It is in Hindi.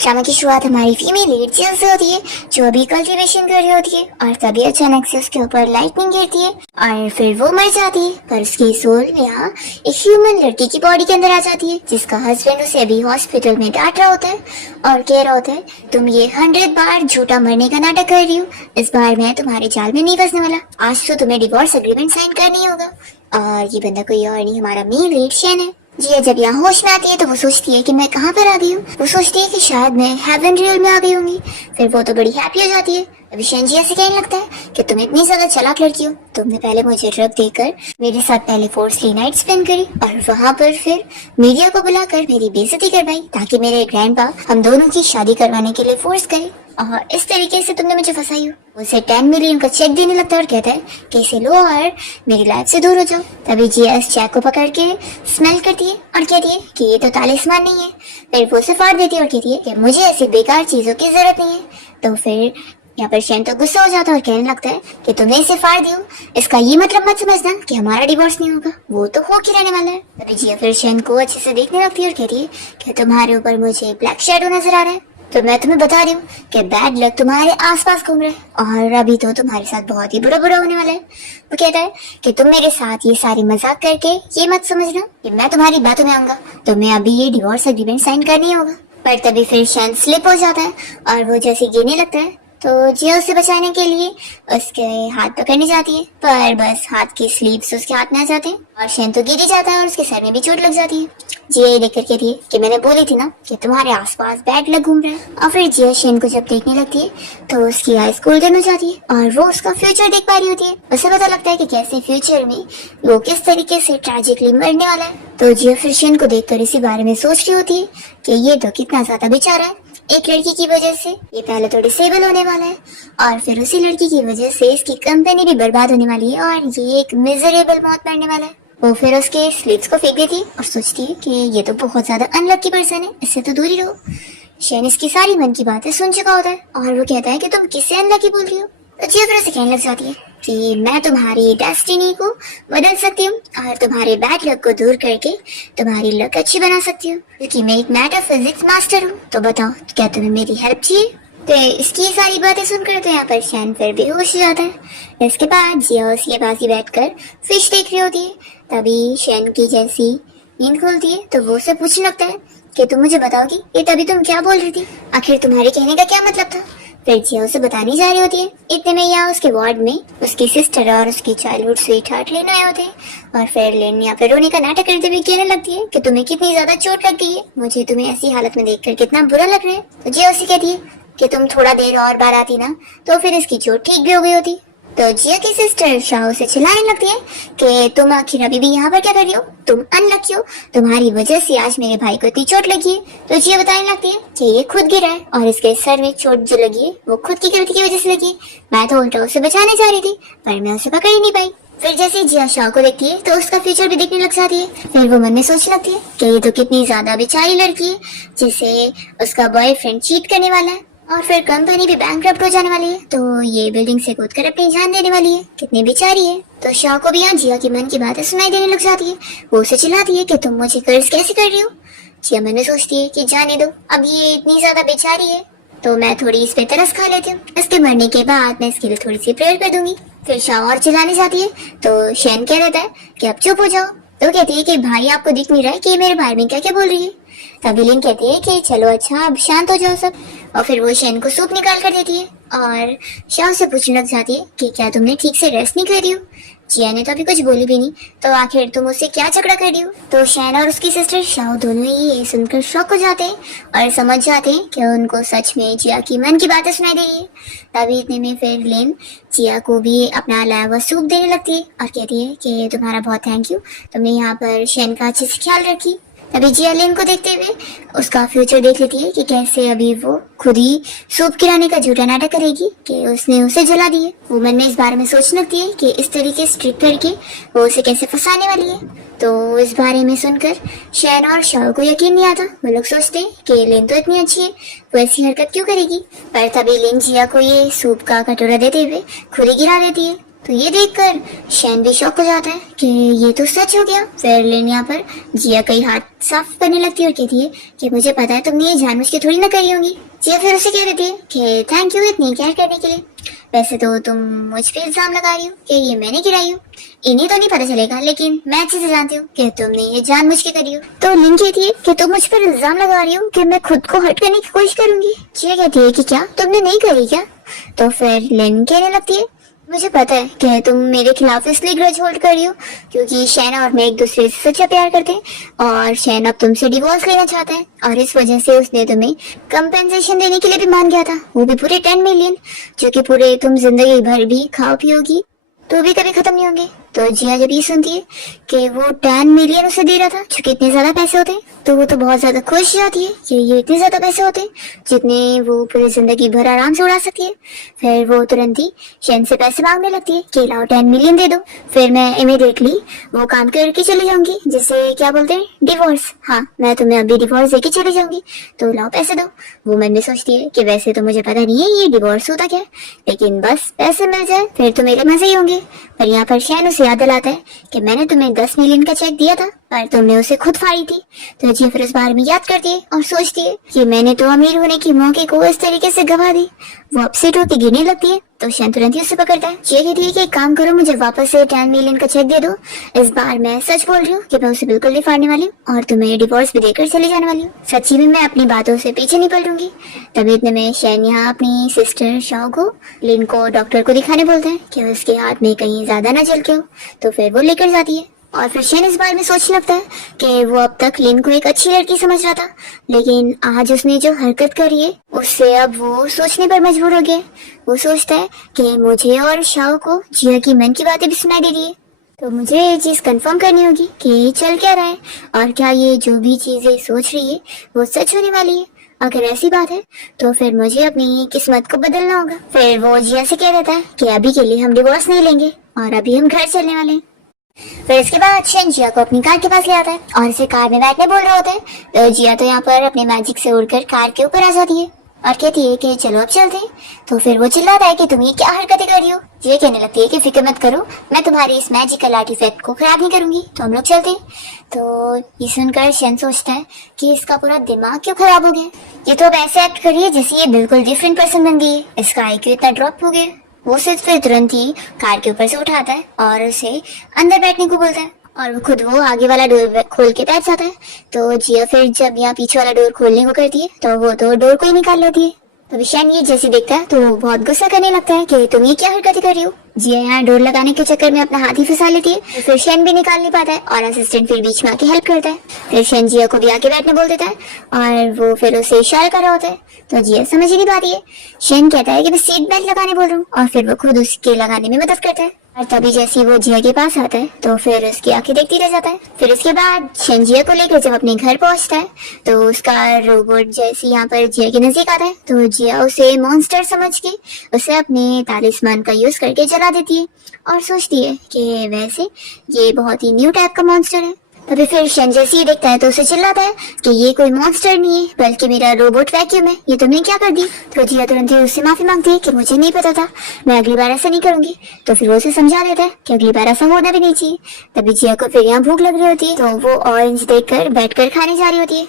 ड्रामा की शुरुआत हमारी फीमेल लीड जिया से होती है, जो अभी कल्टीवेशन कर रही होती है और तभी अचानक से उसके ऊपर लाइटनिंग गिरती है और फिर वो मर जाती है। पर उसकी सोल यहाँ एक ह्यूमन लड़की की बॉडी के अंदर आ जाती है, जिसका हस्बैंड उसे अभी हॉस्पिटल में डांट रहा होता है और कह रहा होता है, तुम ये 100 बार झूठा मरने का नाटक कर रही हो, इस बार मैं तुम्हारे जाल में नहीं फंसने वाला, आज तो तुम्हें डिवोर्स एग्रीमेंट साइन करना ही होगा। और ये बंदा कोई और नहीं, हमारा मेन लीड शेन है। जिया जब यहाँ होश में आती है तो वो सोचती है कि मैं कहाँ पर आ गई हूँ। वो सोचती है कि शायद मैं हेवन रियल में आ गई होंगी। फिर वो तो बड़ी हैप्पी हो जाती है। अभी शेन जिया से कहने लगता है कि तुम इतनी ज्यादा चालाक लड़की हो, तुमने पहले मुझे ड्रग देकर मेरे साथ पहले फोर्सली नाइट स्पेंड करी और वहाँ पर फिर मीडिया को बुलाकर मेरी बेइज्जती करवाई ताकि मेरे ग्रैंडपा हम दोनों की शादी करवाने के लिए फोर्स करे और इस तरीके से तुमने मुझे फंसाई हो। उसे 10 मिलियन का चेक देने लगता है और कहता है कि इसे लो और मेरी लाइफ से दूर हो जाओ। तभी जिया इस चेक को पकड़ के स्मेल करती है और कहती है कि ये तो तालिस्मान नहीं है। फिर वो उसे फाड़ देती है और कहती है कि मुझे ऐसी बेकार चीजों की जरूरत नहीं है। तो फिर यहाँ पर शेन तो गुस्सा हो जाता है और कहने लगता है कि तुमने इसे फाड़ दियो, इसका ये मतलब मत समझना कि हमारा डिवोर्स नहीं होगा, वो तो हो के रहने वाला है। तभी जिया फिर शेन को अच्छे से देखने लगती है और कहती है कि तुम्हारे ऊपर मुझे ब्लैक शैडो नजर आ रहा है, तो मैं तुम्हें बता रही हूँ कि बैड लक तुम्हारे आसपास घूम रहा है और अभी तो तुम्हारे साथ बहुत ही बुरा होने वाला है। वो कहता है कि तुम मेरे साथ ये सारी मजाक करके ये मत समझना कि मैं तुम्हारी बातों में आऊंगा, तुम्हें अभी ये डिवोर्स एग्रीमेंट साइन करनी होगा। पर तभी फिर शेन स्लिप हो जाता है और वो जैसे गिरने लगता है तो जिया उसे बचाने के लिए उसके हाथ पकड़ने जाती है, पर बस हाथ की स्लीव्स उसके हाथ में आ जाते हैं और शेन तो गिर ही जाता है और उसके सर में भी चोट लग जाती है। जिया ये देखकर कहती है कि मैंने बोली थी ना कि तुम्हारे आसपास बैड लक घूम रहा है। और फिर जिया शेन को जब देखने लगती है तो उसकी आईज गोल्डन हो जाती है और वो उसका फ्यूचर देख पा रही होती है। उसे पता लगता है कि कैसे फ्यूचर में वो किस तरीके से ट्रेजिकली मरने वाला है। तो जिया फिर शेन को देखकर इसी बारे में सोच रही होती है कि ये तो कितना ज्यादा बेचारा है, एक लड़की की वजह से ये पहले तो डिसेबल होने वाला है और फिर उसी लड़की की वजह से इसकी कंपनी भी बर्बाद होने वाली है और ये एक मिजरेबल मौत मरने वाला है। वो फिर उसके स्लीव्स को फेंक देती है और सोचती है कि ये तो बहुत ज्यादा अनलकी पर्सन है, इससे तो दूर ही रहो। शेन इसकी सारी मन की बातें सुन चुका होता है और वो कहता है कि तुम किससे अनलकी बोल रही हो। तो जिया फिर उसे कहने लग जाती है कि मैं तुम्हारी डेस्टिनी को बदल सकती हूँ और तुम्हारे बैड लक को दूर करके तुम्हारी लक अच्छी बना सकती हूँ, क्योंकि मैं एक मेटाफिजिक्स मास्टर हूँ। तो बताओ क्या तुम्हें मेरी हेल्प चाहिए। तो इसकी सारी बातें सुनकर तो यहाँ पर शेन फिर बेहोश हो जाता है। इसके बाद जिया उसके पास ही बैठकर फिश देख रही होती है। तभी शेन की जैसी नींद खुलती है तो वो उसे पूछने लगता है कि तुम मुझे बताओगी ये तभी तुम क्या बोल रही थी, आखिर तुम्हारे कहने का क्या मतलब था। फिर जिया उसे बताने जा रही होती है। इतने में यहाँ उसके वार्ड में उसकी सिस्टर और उसकी चाइल्डहुड स्वीट हार्ट लेन आए होते हैं और फिर लेन यहाँ पे रोने का नाटक करते हुए कहने लगती है कि तुम्हें कितनी ज्यादा चोट लग गई है, मुझे तुम्हें ऐसी हालत में देखकर कितना बुरा लग रहा है। तो जिया उसे कहती है कि तुम थोड़ा देर और बार आती ना तो फिर इसकी चोट ठीक भी हो गई होती। तो जिया की सिस्टर शाह से चिल्लाने लगती है कि तुम आखिर अभी भी यहाँ पर क्या कर रही हो, तुम अनलकी हो, तुम्हारी वजह से आज मेरे भाई को इतनी चोट लगी है। तो जिया बताने लगती है कि ये खुद गिरा है और इसके सर में चोट जो लगी है वो खुद की गलती की वजह से लगी है, मैं तो उल्टा उसे बचाने जा रही थी पर मैं उसे पकड़ ही नहीं पाई। फिर जैसे जिया शाह को देखती है तो उसका फ्यूचर भी देखने लग जाती है। फिर वो मन में सोचने लगती है कि ये तो कितनी ज्यादा बेचारी लड़की है जिसे उसका बॉयफ्रेंड चीट करने वाला है और फिर कंपनी भी बैंकरप्ट हो जाने वाली है, तो ये बिल्डिंग से कूदकर अपनी जान देने वाली है, कितनी बेचारी है। तो शाह को भी यहाँ जिया की मन की बातें सुनाई देने लग जाती है। वो उसे चिल्लाती है कि तुम मुझे कर्ज कैसे कर रही हो। जिया मन में सोचती है कि जाने दो, अब ये इतनी ज्यादा बेचारी है तो मैं थोड़ी इस पे तरस खा लेती हूँ, इसके मरने के बाद मैं इसके लिए थोड़ी सी प्रेयर कर दूंगी। फिर शाह और चिल्लाने जाती है तो शेन कह देता है कि अब चुप हो जाओ। तो कहती है कि भाई आपको दिख नहीं रहा है कि मेरे बारे में क्या क्या बोल रही है। तभी लिन कहती है कि चलो अच्छा अब शांत हो जाओ सब, और फिर वो शेन को सूप निकाल कर देती है और शाह से पूछने लग जाती है कि क्या तुमने ठीक से रेस्ट नहीं कर रही हो। जिया ने तो अभी कुछ बोली भी नहीं, तो आखिर तुम उससे क्या झगड़ा कर रही हो। तो शैन और उसकी सिस्टर शाह दोनों ही ये सुनकर शॉक हो जाते हैं और समझ जाते हैं कि उनको सच में जिया की मन की बातें सुनाई दे रही है। तभी इतने में फिर लेन जिया को भी अपना लाया हुआ सूप देने लगती है और कहती है कि तुम्हारा बहुत थैंक यू, तुमने यहाँ पर शैन का अच्छे से ख्याल रखी। तभी जिया लेन को देखते हुए उसका फ्यूचर देख लेती है कि कैसे अभी वो खुद ही सूप गिराने का झूठा नाटक करेगी कि उसने उसे जला दिए। वो मन में इस बारे में सोचने लगती है कि इस तरीके से ट्रिक करके वो उसे कैसे फंसाने वाली है। तो इस बारे में सुनकर शैन और शाह को यकीन नहीं आता। वो लोग सोचते हैं कि लेन तो इतनी अच्छी है, वो ऐसी हरकत क्यों करेगी। पर तभी लेन जिया को ये सूप का कटोरा देते हुए खुद ही गिरा देती है। तो ये देखकर शैन भी शॉक हो जाता है कि ये तो सच हो गया। फिर लिन यहाँ पर जिया कई हाथ साफ करने लगती है और कहती है कि मुझे पता है तुमने ये जानबूझ के थोड़ी ना करी होंगी। जिया फिर उसे कह देती है कि थैंक यू इतनी केयर करने के लिए। वैसे तो तुम मुझ पे इल्जाम लगा रही हो कि ये मैंने गिराई हूँ, इन्हें तो नहीं पता चलेगा, लेकिन मैं अच्छे से जानती हूँ कि तुमने ये जानबूझ के करी हो। तो लिन कहती है कि तुम मुझ पर इल्जाम लगा रही हो कि मैं खुद को हर्ट करने की कोशिश करूंगी। जिया कहती है कि क्या तुमने नहीं करी क्या? तो फिर लिन कहने लगती है मुझे पता है कि तुम मेरे खिलाफ इसलिए ग्रज होल्ड कर रही हो क्योंकि शैन और मैं एक दूसरे से सच्चा प्यार करते हैं और शैन अब तुमसे डिवोर्स लेना चाहता है और इस वजह से उसने तुम्हें कंपेंसेशन देने के लिए भी मान गया था, वो भी पूरे 10 मिलियन, जो कि पूरे तुम जिंदगी भर भी खाओ पियोगी तो भी कभी खत्म नहीं होंगे। तो जिया जब ये सुनती है कि वो 10 मिलियन उसे दे रहा था जो कि इतने ज्यादा पैसे होते हैं, तो वो तो बहुत ज्यादा खुश हो जाती है कि ये इतने ज्यादा पैसे होते हैं जितने वो पूरी जिंदगी भर आराम से उड़ा सकती है। फिर वो तुरंत ही शैन से पैसे मांगने लगती है कि लाओ 10 मिलियन दे दो, फिर मैं इमीडिएटली वो काम करके चली जाऊंगी जिसे क्या बोलते हैं डिवोर्स। हाँ, मैं तुम्हें अभी डिवोर्स देके चली जाऊंगी, तो लाओ पैसे दो। वो मन में सोचती है कि वैसे तो मुझे पता नहीं है ये डिवोर्स होता क्या, लेकिन बस पैसे मिल जाए फिर तो मेरे मजे ही होंगे। पर यहाँ पर शैन उसे याद दिलाता है कि मैंने तुम्हें 10 मिलियन का चेक दिया था पर तुमने उसे खुद फाड़ी थी। तो जिया फिर इस बारे में याद करती है और सोचती है कि मैंने तो अमीर होने की मौके को इस तरीके से गवा दी। वो अपसेट होकर गिरने लगती है तो शैन तुरंत ही उसे पकड़ता है। जिया कहती है कि एक काम करो, मुझे वापस से 10 मिलियन का चेक दे दो। इस बार मैं सच बोल रही हूँ कि मैं उसे बिल्कुल नहीं फाड़ने वाली हूँ और तुम्हें डिवोर्स भी देकर चले जाने वाली हूँ। सच्ची में मैं अपनी बातों से पीछे नहीं पलटूंगी। तभी इतने में शैन यहाँ अपनी सिस्टर शाओ को लिन को डॉक्टर को दिखाने बोलता है कि उसके हाथ में कहीं ज्यादा ना जल के हो। तो फिर वो लेकर जाती है और फिर शैन इस बारे में सोचने लगता है कि वो अब तक लिन को एक अच्छी लड़की समझ रहा था, लेकिन आज उसने जो हरकत करी है उससे अब वो सोचने पर मजबूर हो गया। वो सोचता है कि मुझे और शाओ को जिया की मन की बातें भी सुनाई दे रही है, तो मुझे ये चीज कंफर्म करनी होगी कि चल क्या रहा है और क्या ये जो भी चीजें सोच रही है वो सच होने वाली है। अगर ऐसी बात है तो फिर मुझे अपनी किस्मत को बदलना होगा। फिर वो जिया से कह देता है कि अभी के लिए हम डिवोर्स नहीं लेंगे और अभी हम घर चलने वाले हैं। फिर इसके बाद शैन जिया को अपनी कार के पास ले आता है और इसे कार में बैठने बोल रहा होता है। तो जिया तो यहाँ पर अपने मैजिक से उड़कर कार के ऊपर आ जाती है और कहती है कि चलो अब चलते हैं। तो फिर वो चिल्लाता है कि तुम ये क्या हरकतें कर रही हो। जिया कहने लगती है कि फिक्र मत करो, मैं तुम्हारी इस मैजिकल आर्टिफैक्ट को खराब नहीं करूंगी, तो हम लोग चलते हैं। तो ये सुनकर शैन सोचता है कि इसका पूरा दिमाग क्यों खराब हो गया, ये तो अब ऐसे एक्ट कर रही है जैसे ये बिल्कुल डिफरेंट पर्सन बन गई है, इसका IQ इतना ड्रॉप हो गया। वो सिर्फ फिर तुरंत ही कार के ऊपर से उठाता है और उसे अंदर बैठने को बोलता है और वो आगे वाला डोर खोल के बैठ जाता है। तो जिया फिर जब यहाँ पीछे वाला डोर खोलने को करती है तो वो तो डोर को ही निकाल लेती है। तो शैन ये जैसे देखता है तो वो बहुत गुस्सा करने लगता है कि तुम ये क्या हरकतें कर रही हो। जिया यहाँ डोर लगाने के चक्कर में अपना हाथ ही फंसा लेती है, तो फिर शैन भी निकाल नहीं पाता है और असिस्टेंट फिर बीच में आके हेल्प करता है। फिर शैन जिया को भी आके बैठने बोल देता है और वो फिर उसे इशारा कर रहा होता है। तो जिया समझ ही नहीं पाती है। शैन कहता है कि मैं सीट बेल्ट लगाने बोल रहा हूँ और फिर वो खुद उसके लगाने में मदद करता है। और तभी जैसे वो जिया के पास आता है तो फिर उसकी आंखें देखती रह जाता है। फिर उसके बाद शैन जिया को लेकर जब अपने घर पहुंचता है तो उसका रोबोट जैसे यहाँ पर जिया के नजदीक आता है तो जिया उसे मॉन्स्टर समझ के उसे अपने तालिस्मान का यूज करके जला देती है और सोचती है कि वैसे ये बहुत ही न्यू टाइप का मॉन्स्टर है। तभी फिर शैन जैसे ही देखता है तो उसे चिल्लाता है कि ये कोई मॉन्स्टर नहीं है बल्कि मेरा रोबोट वैक्यूम है, ये तुमने क्या कर दी। तो जिया तुरंत ही उससे माफी मांगती है कि मुझे नहीं पता था, मैं अगली बार ऐसा नहीं करूंगी। तो फिर वो उसे समझा देता है कि अगली बार ऐसा होना भी नहीं चाहिए। तभी जिया को फिर यहाँ भूख लग रही होती है तो वो ऑरेंज देखकर बैठकर खाने जा रही होती है।